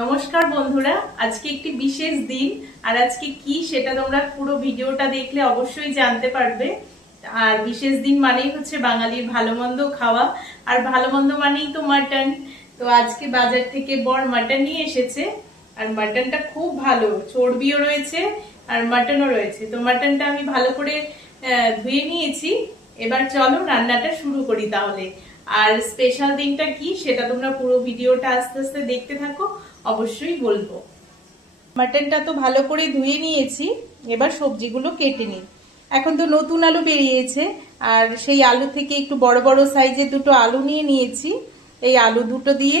নমস্কার বন্ধুরা, আজকে একটি বিশেষ দিন, আর আজকে কি সেটা তোমরা পুরো ভিডিওটা দেখলে অবশ্যই জানতে পারবে। আর বিশেষ দিন মানেই হচ্ছে বাঙালির ভালো মন্দ খাওয়া, আর ভালো মন্দ মানেই তো মাটন। তো আজকে বাজার থেকে বর মাটন নিয়ে এসেছে, আর মাটনটা খুব ভালো, চর্বিও রয়েছে, আর মাটনও রয়েছে। তো মাটনটা আমি ভালো করে ধুয়ে নিয়েছি। এবার চলো রান্নাটা শুরু করি তাহলে। আর স্পেশাল দিনটা কি সেটা তোমরা পুরো ভিডিওটা আস্তে আস্তে দেখতে থাকো, অবশ্যই বলব। মাটনটা তো ভালো করে ধুয়ে নিয়েছি, এবার সবজিগুলো কেটে নিই। এখন তো নতুন আলু বেরিয়েছে, আর সেই আলু থেকে একটু বড় বড় সাইজের দুটো আলু নিয়ে নিয়েছি। এই আলু দুটো দিয়ে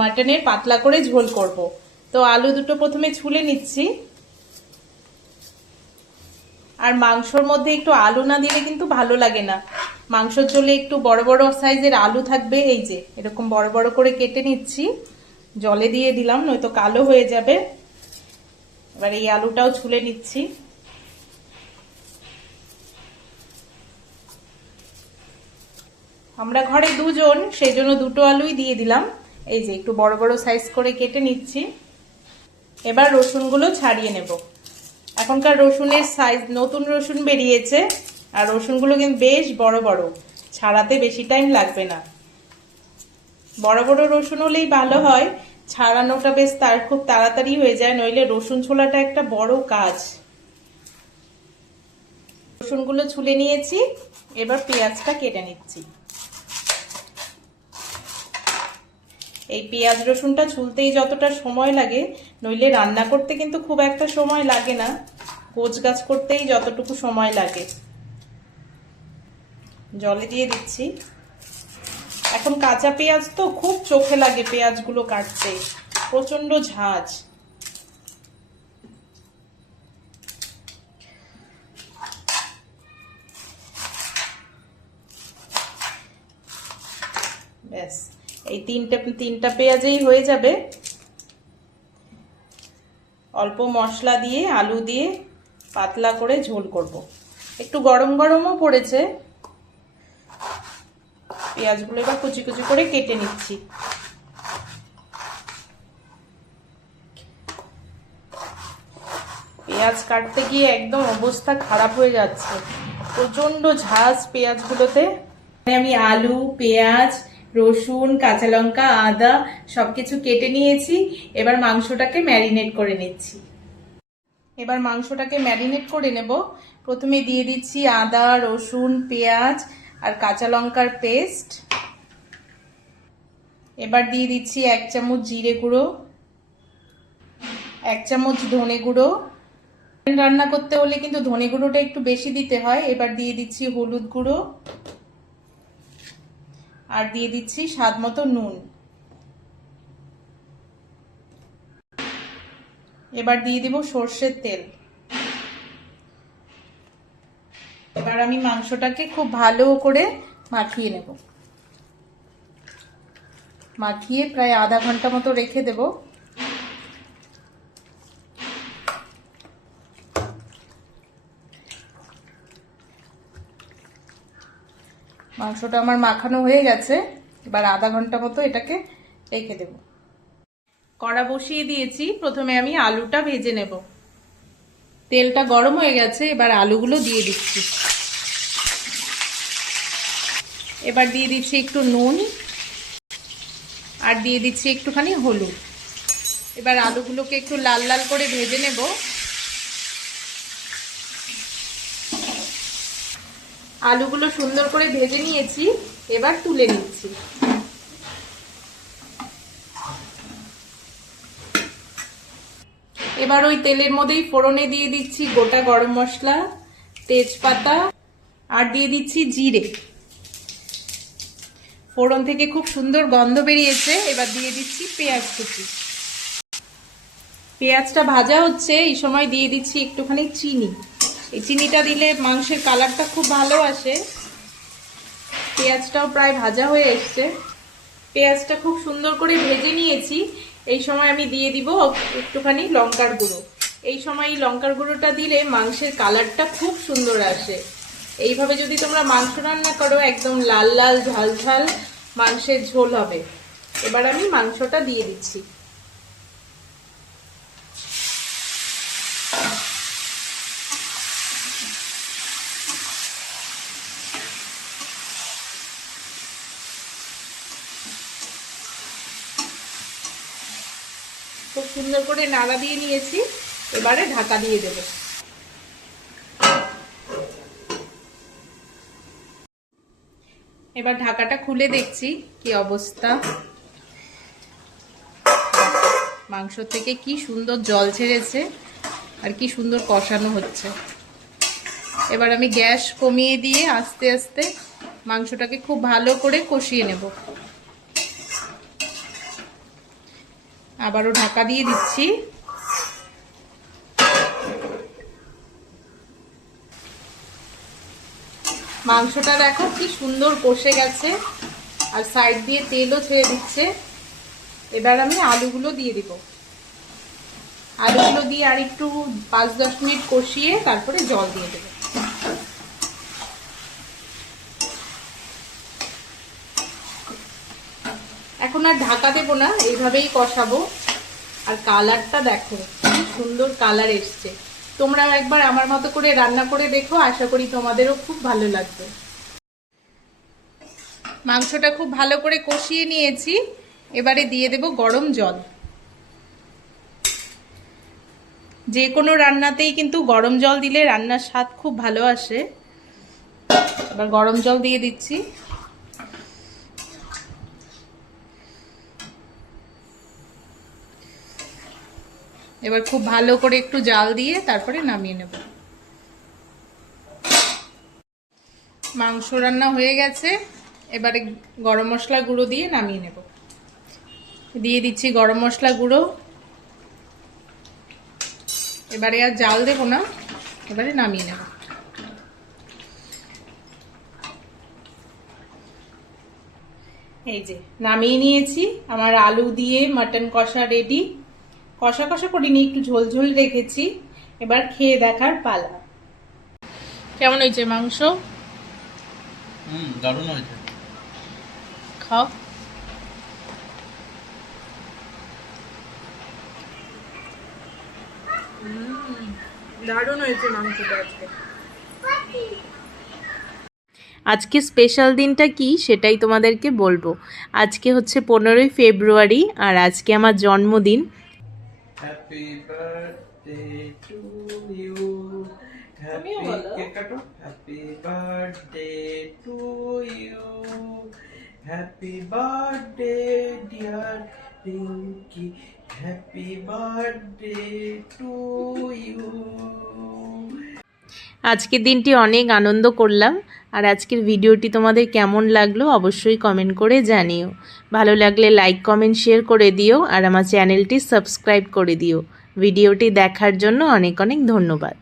মাটনের পাতলা করে ঝোল করব। তো আলু দুটো প্রথমে ছুলে নিচ্ছি। আর মাংসর মধ্যে একটু আলু না দিলে কিন্তু ভালো লাগে না। মাংসর ঝোলে একটু বড় বড় সাইজের আলু থাকবে, এই যে, এরকম বড় বড় করে কেটে নিচ্ছি। জলে দিয়ে দিলাম, নয়তো কালো হয়ে যাবে। এবার এই আলুটাও ছুলে নিচ্ছি। আমরা ঘরে দুজন সেই জন্য দুটো আলুই দিয়ে দিলাম। এই যে, একটু বড় বড় সাইজ করে কেটে নিচ্ছি। এবার রসুনগুলো ছাড়িয়ে নেব। এখনকার রসুনের সাইজ নতুন রসুন বেরিয়েছে, আর রসুনগুলো কিন্তু বেশ বড় বড়। ছাড়াতে বেশি টাইম লাগবে না। বড় বড় রসুন হলেই ভালো হয়। ছাড়ানোটা বেশ তার খুব তাড়াতাড়ি হয়ে যায়, নইলে রসুন ছোলাটা একটা বড় কাজ। রসুনগুলো ছুলে নিয়েছি, এবার পেঁয়াজটা কেটে নিচ্ছি। এই পেঁয়াজ রসুনটা ছুলতেই যতটা সময় লাগে নইলে রান্না করতে কিন্তু খুব একটা সময় লাগে না। গোছ গাছ করতেই যতটুকু সময় লাগে। জলে দিয়ে দিচ্ছি। এখন কাঁচা পেঁয়াজ তো খুব চোখে লাগে পেঁয়াজগুলো কাটতে। প্রচণ্ড ঝাঁজ। ব্যাস, এই তিনটে, তিনটা পেঁয়াজেই হয়ে যাবে। অল্প মশলা দিয়ে, আলু দিয়ে পাতলা করে ঝোল করব। একটু গরম গরমও পড়েছে। পেঁয়াজগুলো এবার কুচি কুচি করে কেটে নিচ্ছি। পেঁয়াজ কাটতে গিয়ে একদম অবস্থা খারাপ হয়ে যাচ্ছে। প্রচণ্ড ঝাঁজ পেঁয়াজগুলোতে। আমি আলু, পেঁয়াজ রসুন, কাঁচা লঙ্কা, আদা সবকিছু কেটে নিয়েছি। এবার মাংসটাকে ম্যারিনেট করে নিচ্ছি। এবার মাংসটাকে ম্যারিনেট করে নেব। প্রথমে দিয়ে দিচ্ছি আদা, রসুন, পেঁয়াজ আর কাঁচা লঙ্কার পেস্ট। এবার দিয়ে দিচ্ছি এক চামচ জিরে গুঁড়ো, এক চামচ ধনে গুঁড়ো। রান্না করতে হলে কিন্তু ধনে গুঁড়োটা একটু বেশি দিতে হয়। এবার দিয়ে দিচ্ছি হলুদ গুঁড়ো। আর দিয়ে দিচ্ছি স্বাদ মতো নুন। এবার দিয়ে দিব সর্ষের তেল। এবার আমি মাংসটাকে খুব ভালো করে মাখিয়ে নেব। মাখিয়ে প্রায় আধা ঘণ্টা মতো রেখে দেব। মাংসটা আমার মাখানো হয়ে গেছে, এবার আধা ঘণ্টা মতো এটাকে রেখে দেব। কড়া বসিয়ে দিয়েছি, প্রথমে আমি আলুটা ভেজে নেব। তেলটা গরম হয়ে গেছে, এবার আলুগুলো দিয়ে দিচ্ছি। এবার দিয়ে দিচ্ছি একটু নুন, আর দিয়ে দিচ্ছি একটুখানি হলুদ। এবার আলুগুলোকে একটু লাল লাল করে ভেজে নেব। আলুগুলো সুন্দর করে ভেজে নিয়েছি, এবার তুলে নিচ্ছি। এবার ওই তেলের মধ্যেই ফোড়নে দিয়ে দিচ্ছি গোটা গরম মশলা, তেজপাতা, আর দিয়ে দিচ্ছি জিরে। ফোড়ন থেকে খুব সুন্দর গন্ধ বেরিয়েছে, এবার দিয়ে দিচ্ছি পেঁয়াজ কুচি। পেঁয়াজটা ভাজা হচ্ছে, এই সময় দিয়ে দিচ্ছি একটুখানি চিনি। এই চিনিটা দিলে মাংসের কালারটা খুব ভালো আসে। পেঁয়াজটাও প্রায় ভাজা হয়ে এসছে। পেঁয়াজটা খুব সুন্দর করে ভেজে নিয়েছি। এই সময় আমি দিয়ে দিব একটুখানি লঙ্কার গুঁড়ো। এই সময় এই লঙ্কার গুঁড়োটা দিলে মাংসের কালারটা খুব সুন্দর আসে। এইভাবে যদি তোমরা মাংস রান্না করো, একদম লাল লাল ঝাল ঝাল মাংসের ঝোল হবে। এবার আমি মাংসটা দিয়ে দিচ্ছি। খুব সুন্দর করে নাড়া দিয়ে নিয়েছি। এবারে ঢাকা দিয়ে দেবো। এবার ঢাকাটা খুলে দেখছি কি অবস্থা। মাংস থেকে কি সুন্দর জল ছেড়েছে আর কি সুন্দর কষানো হচ্ছে। এবার আমি গ্যাস কমিয়ে দিয়ে আস্তে আস্তে মাংসটাকে খুব ভালো করে কষিয়ে নেব। আবারও ঢাকা দিয়ে দিচ্ছি। মাংসটা দেখো কি সুন্দর কষে গেছে, আর সাইড দিয়ে তেলও ছেড়ে দিচ্ছে। এবার আমি আলুগুলো দিয়ে দিব। আলুগুলো দিয়ে আর একটু পাঁচ দশ মিনিট কষিয়ে তারপরে জল দিয়ে দেবো। আর ঢাকা দেবো না, এইভাবেই কষাবো। আর কালারটা দেখো, কি সুন্দর কালার এসছে। তোমরাও একবার আমার মতো করে রান্না করে দেখো, আশা করি তোমাদেরও খুব ভালো লাগবে। মাংসটা খুব ভালো করে কষিয়ে নিয়েছি, এবারে দিয়ে দেব গরম জল। যে কোনো রান্নাতেই কিন্তু গরম জল দিলে রান্নার স্বাদ খুব ভালো আসে। এবার গরম জল দিয়ে দিচ্ছি। এবার খুব ভালো করে একটু জাল দিয়ে তারপরে নামিয়ে নেব। মাংস রান্না হয়ে গেছে। এবারে গরম মশলা গুঁড়ো দিয়ে নামিয়ে নেব। দিয়ে দিচ্ছি গরম মশলা গুঁড়ো। এবারে আর জাল দেব না, এবারে নামিয়ে নেব। এই যে, নামিয়ে নিয়েছি। আমার আলু দিয়ে মাটন কষা রেডি কষা কষা করিনি একটু ঝোল ঝোল রেখেছি। এবার খেয়ে দেখার পালা। কেমন হয়েছে মাংস? হুম দারুণ হয়েছে। খাও। দারুণ হয়েছে মাংসটা আজকে। আজকে স্পেশাল দিনটা কি সেটাই তোমাদেরকে বলব। আজকে হচ্ছে পনেরোই ফেব্রুয়ারি আর আজকে আমার জন্মদিন। Happy birthday to you happy. Cake কাটো। Happy birthday to you happy birthday dear Pinky happy birthday to you আজকের দিনটি অনেক আনন্দ করলাম। আর আজকের ভিডিওটি তোমাদের কেমন লাগল অবশ্যই কমেন্ট করে জানিও। ভালো লাগলে লাইক কমেন্ট শেয়ার করে দিও আর আমার চ্যানেলটি সাবস্ক্রাইব করে দিও। ভিডিওটি দেখার জন্য অনেক অনেক ধন্যবাদ।